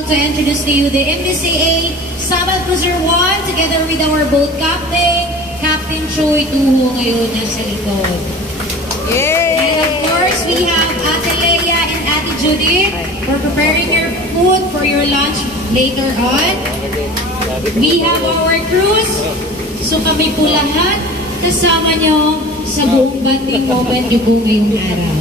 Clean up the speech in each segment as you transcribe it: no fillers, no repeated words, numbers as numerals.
To introduce to you the MBCA Sabal Cruiser 1 together with our boat captain, Captain Choi Tuho ngayon nasa likod. Yay! And of course, we have Ate Leia and Ate Judith for preparing your food for your lunch later on. We have our cruise. So kami po lahat kasama nyo sa buong banding moment nyo po ngayong araw.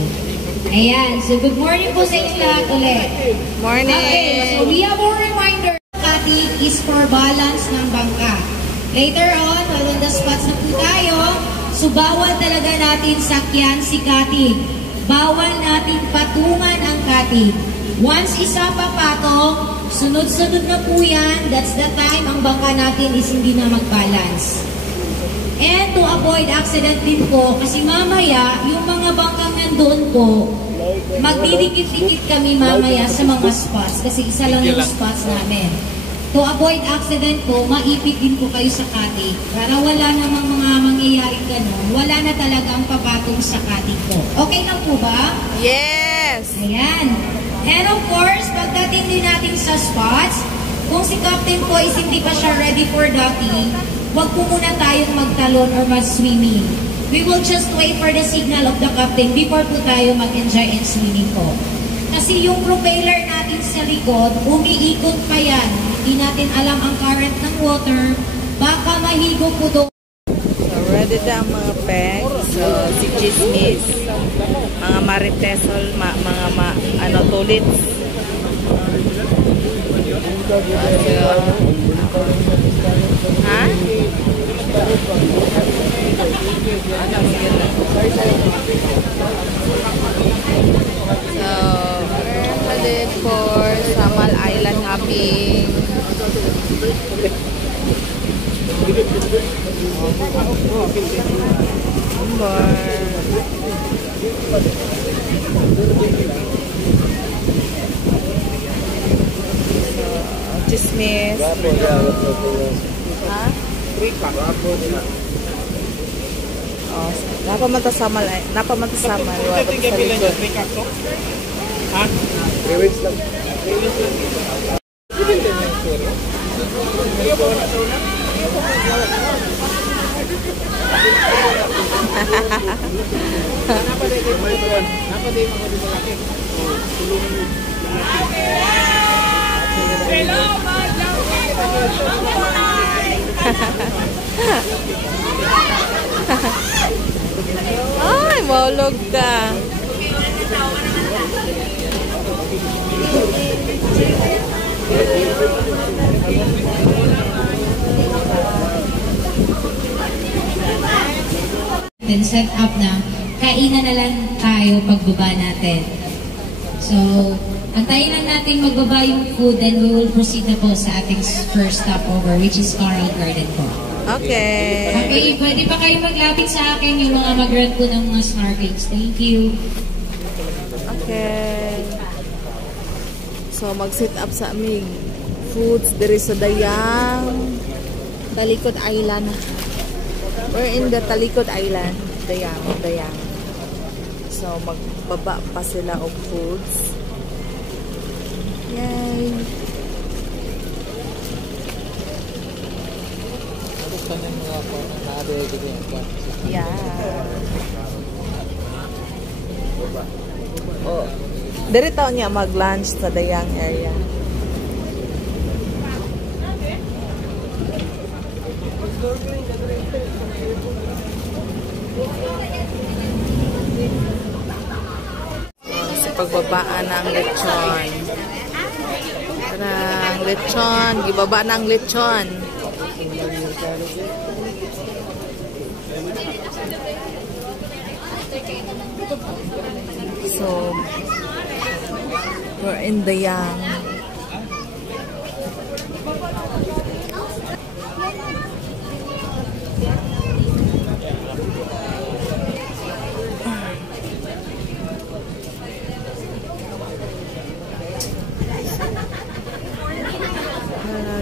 Ayan, so good morning po sa inyo lahat ulit. Morning! Okay, so we have a reminder. Kati is for balance ng bangka. Later on, while on the spots na po tayo, so bawal talaga natin sakyan si Kati. Bawal natin patungan ang Kati. Once isa papatong, sunod-sunod na po yan, that's the time ang bangka natin is hindi na mag-balance. And to avoid accident din po, kasi mamaya, yung mga bangkang nandoon po, magdidikit-dikit kami mamaya sa mga spots, kasi isa lang yung spots namin. To avoid accident po, maipit din po kayo sa Kati. Para wala namang mga mangyayaring ganun, wala na talaga ang papatong sa Kati po. Okay lang po ba? Yes! Ayan. And of course, pagdating din natin sa spots, kung si Captain po is hindi pa siya ready for docking, huwag po muna tayong magtalon or mag-swimming. We will just wait for the signal of the captain before po tayo mag-enjoy and swimming po. Kasi yung propeller natin sa likod, umiikot pa yan. Hindi natin alam ang current ng water. Baka mahigo po doon. So, ready na ang mga pegs. So, si Chismis, mga maritesol, mga tulits. Ha? So, we're headed for Samal Island hopping. Chismis. Ha? Oh, napamatasamal. Wala pa sa likod. Ha? 3 weeks lang. 3 weeks lang. Ay, maulog ka. Then set up na, kainan na lang tayo pagbaba natin. So, antayin lang natin magbaba yung food, then we will proceed na po sa ating first stopover, which is Coral Garden po. Okay. Okay, pwede pa kayo maglapit sa akin yung mga mag-run po ng mga snorkelings. Thank you. Okay. So, mag-sit up sa aming foods diri sa Dayang Talikod Island. We're in the Talikod Island. Dayang. So, magbaba pa sila of foods. Yay! Yeah. Oh, diri taon niya mag-lunch sa Dayang area. Sa pagbabaan ng lechon. Parang lechon, gibaba ng lechon. So, we're in Dayang.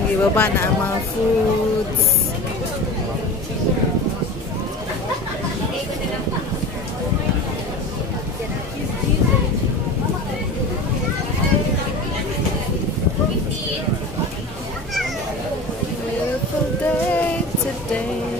Ibaba na ang mga foods. day.